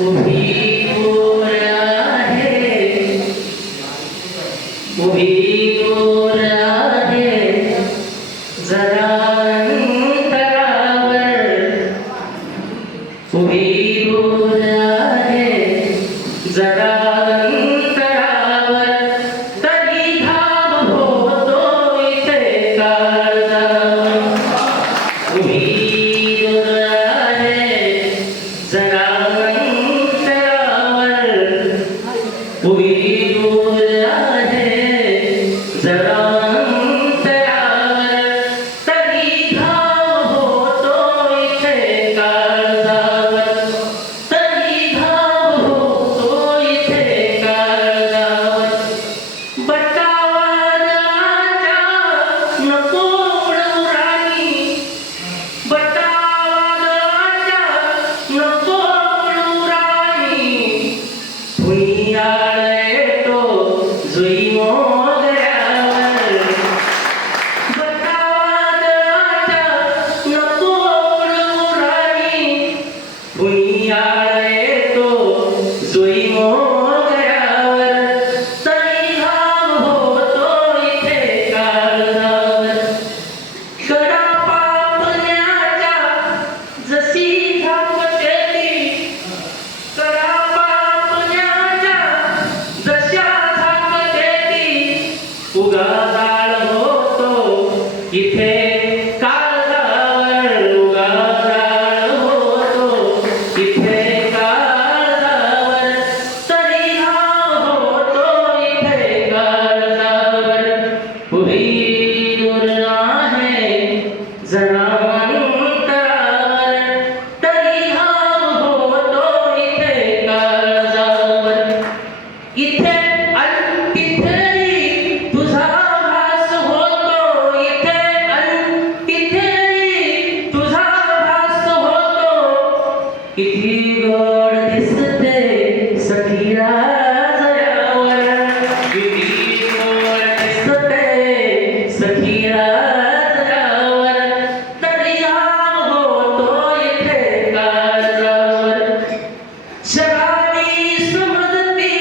उभी गोर आहे, उभी गोर आहे, जरा अंतरावर. उभी गोर आहे, जरा अंतरावर, तरी घाम होतो इथे काळजावर. उभी गोर आहे, जरा उभी गोर आहे, जरा अंतरावर, तरी घाम होतो इथे काळजावर, तरी घाम होतो इथे काळजावर. बटावादाच्या नको उडवू राणी, बटावादाच्या नको उडवू राणी, भुईयाळ येतो जुई मोगऱ्यावर. बटावादाच्या नको उडवू राणी, भुईयाळ येतो जुई मोगऱ्यावर, तरी घाम होतो इथे काळजावर. कडा पापण्याच्या जशी झापते ती, कडा पापण्याच्या जशा झापते ती, उगादाळ होतो इथे काळजावर, उगादाळ होतो इथे काळजावर, तरी घाम होतो इथे काळजावर. उभी गोर आहे, जरा अंतरावर, तरी घाम होतो इथे काळजावर. इथे अन तिथेही तुझा भास होतो, इथे अन तिथेही तुझा भास होतो. किती गोड दिसते सखी राजावर, किती गोड दिसते सखी राजावर, तरी घाम होतो इथे काळजावर. शराबी समजती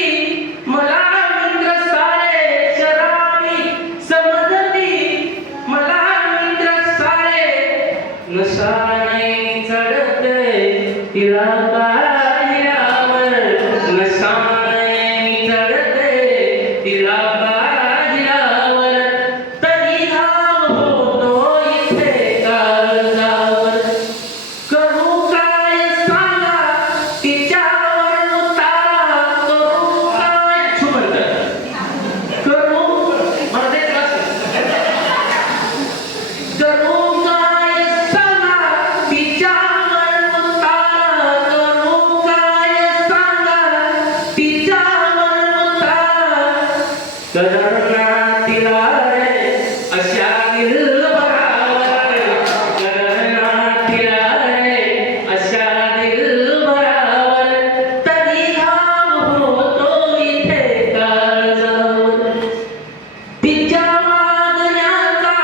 मला मित्र सारे, शराबी समजती मला मित्र सारे, नशा नाही चढते तिला पाहिल्यावर, नशा नाही चढते तिला पाहिल्यावर, तरी घाम होतो इथे काळजावर. करू काय सांगा तिच्यावर उतारा, करू काय छुमंत, करू मर्दे त्रास, करू काय सांगा तिच्यावर उतारा, करू काय सांगा तिच्यावर उतारा. करणार तिला रे अशा दिलभरावर, करणार तिला रे अशा दिलभरावर, तरी घाम होतो इथे काळजावर. तिच्या वागण्याचा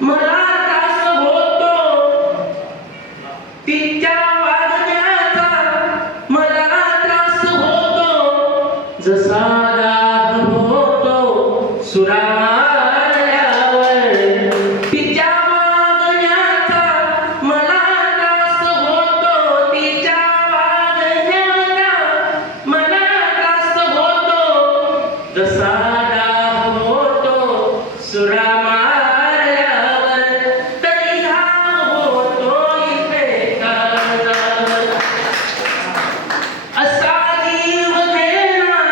मला त्रास होतो, तिच्या वागण्याचा मला त्रास होतो, जसा दाह होतो सुरा मारल्यावर. तिच्या वागण्याचा मला त्रास होतो, तिच्या वागण्याचा मला त्रास होतो, जसा दाह होतो सुरा मारल्यावर, तरी घाम होतो इथे काळजावर. असा जीव घेणा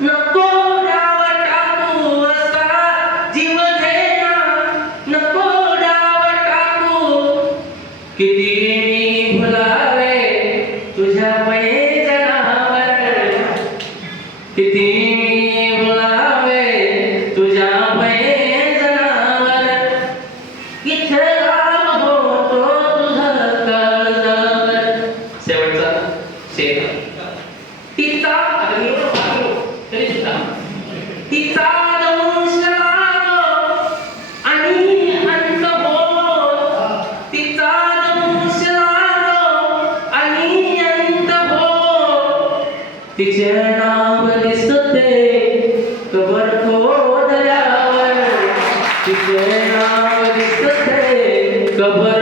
नको डाव टाकू, असा जीव घेणा नको डाव टाकू. किती मी भुलावे तुझ्या पैजणावर, किती मी भुलावे तुझ्या पैजणावर, इथे घाम होतो तुझं काळजावर. शेवटचा शेर. तिचा तरी सुद्धा तिचा दंश लागो आणि अंत हो, तिचा दंश लागो आणि अंत हो. तिचे नाव दिसते कबर खोदल्यावर तिचे नाव दिसते कबर